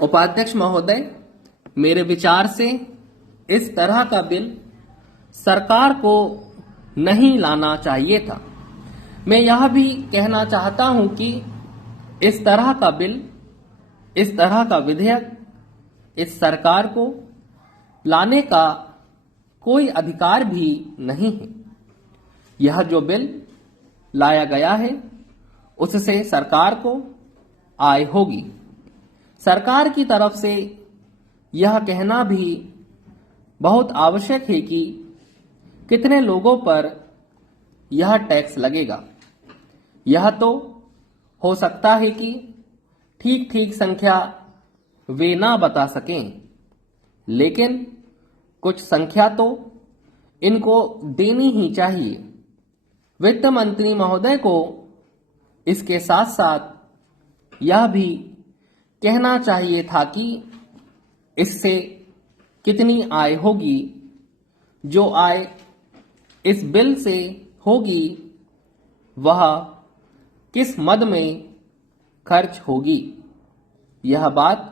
उपाध्यक्ष महोदय, मेरे विचार से इस तरह का बिल सरकार को नहीं लाना चाहिए था। मैं यह भी कहना चाहता हूं कि इस तरह का बिल, इस तरह का विधेयक इस सरकार को लाने का कोई अधिकार भी नहीं है। यह जो बिल लाया गया है उससे सरकार को आय होगी। सरकार की तरफ से यह कहना भी बहुत आवश्यक है कि कितने लोगों पर यह टैक्स लगेगा। यह तो हो सकता है कि ठीक ठीक संख्या वे ना बता सकें, लेकिन कुछ संख्या तो इनको देनी ही चाहिए। वित्त मंत्री महोदय को इसके साथ साथ यह भी कहना चाहिए था कि इससे कितनी आय होगी। जो आय इस बिल से होगी वह किस मद में खर्च होगी। यह बात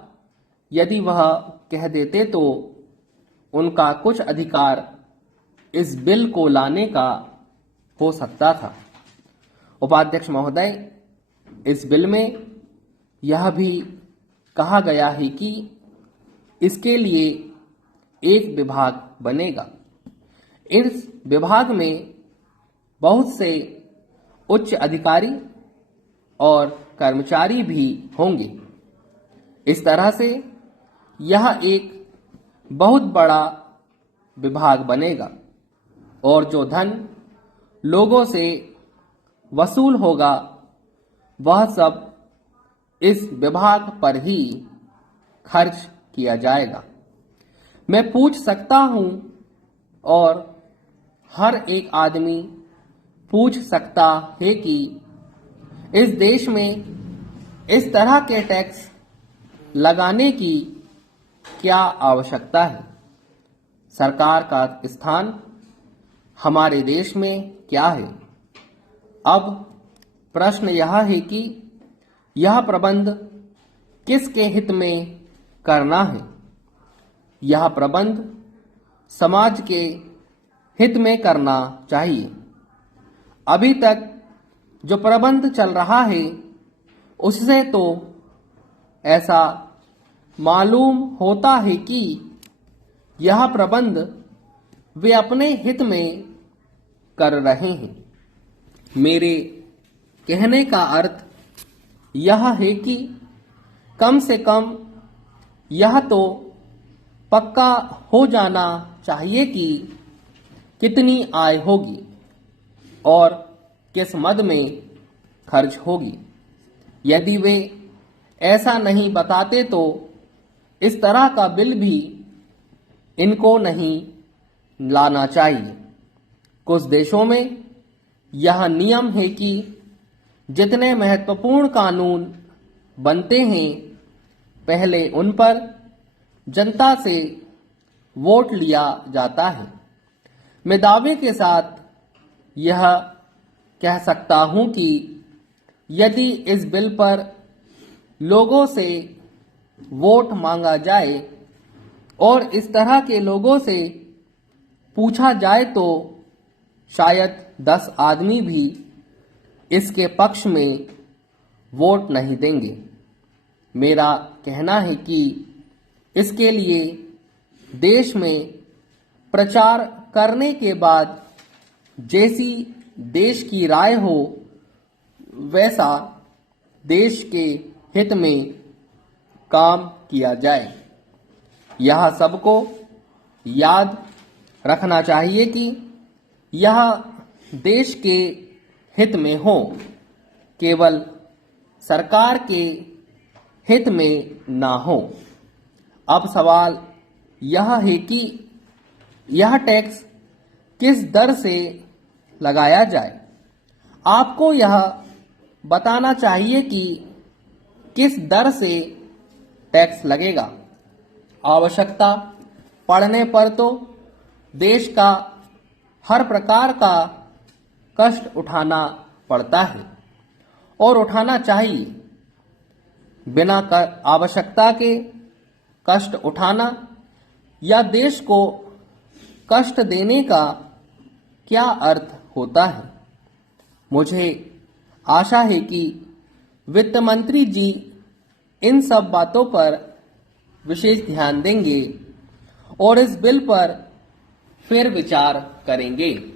यदि वह कह देते तो उनका कुछ अधिकार इस बिल को लाने का हो सकता था। उपाध्यक्ष महोदय, इस बिल में यह भी कहा गया है कि इसके लिए एक विभाग बनेगा। इस विभाग में बहुत से उच्च अधिकारी और कर्मचारी भी होंगे। इस तरह से यह एक बहुत बड़ा विभाग बनेगा और जो धन लोगों से वसूल होगा वह सब इस विभाग पर ही खर्च किया जाएगा। मैं पूछ सकता हूं और हर एक आदमी पूछ सकता है कि इस देश में इस तरह के टैक्स लगाने की क्या आवश्यकता है। सरकार का स्थान हमारे देश में क्या है। अब प्रश्न यह है कि यह प्रबंध किसके हित में करना है। यह प्रबंध समाज के हित में करना चाहिए। अभी तक जो प्रबंध चल रहा है उससे तो ऐसा मालूम होता है कि यह प्रबंध वे अपने हित में कर रहे हैं। मेरे कहने का अर्थ यह है कि कम से कम यह तो पक्का हो जाना चाहिए कि कितनी आय होगी और किस मद में खर्च होगी। यदि वे ऐसा नहीं बताते तो इस तरह का बिल भी इनको नहीं लाना चाहिए। कुछ देशों में यह नियम है कि जितने महत्वपूर्ण कानून बनते हैं पहले उन पर जनता से वोट लिया जाता है। मैं दावे के साथ यह कह सकता हूं कि यदि इस बिल पर लोगों से वोट मांगा जाए और इस तरह के लोगों से पूछा जाए तो शायद 10 आदमी भी इसके पक्ष में वोट नहीं देंगे। मेरा कहना है कि इसके लिए देश में प्रचार करने के बाद जैसी देश की राय हो वैसा देश के हित में काम किया जाए। यह सबको याद रखना चाहिए कि यह देश के हित में हो, केवल सरकार के हित में ना हो। अब सवाल यह है कि यह टैक्स किस दर से लगाया जाए। आपको यह बताना चाहिए कि किस दर से टैक्स लगेगा। आवश्यकता पड़ने पर तो देश का हर प्रकार का कष्ट उठाना पड़ता है और उठाना चाहिए। बिना आवश्यकता के कष्ट उठाना या देश को कष्ट देने का क्या अर्थ होता है। मुझे आशा है कि वित्त मंत्री जी इन सब बातों पर विशेष ध्यान देंगे और इस बिल पर फिर विचार करेंगे।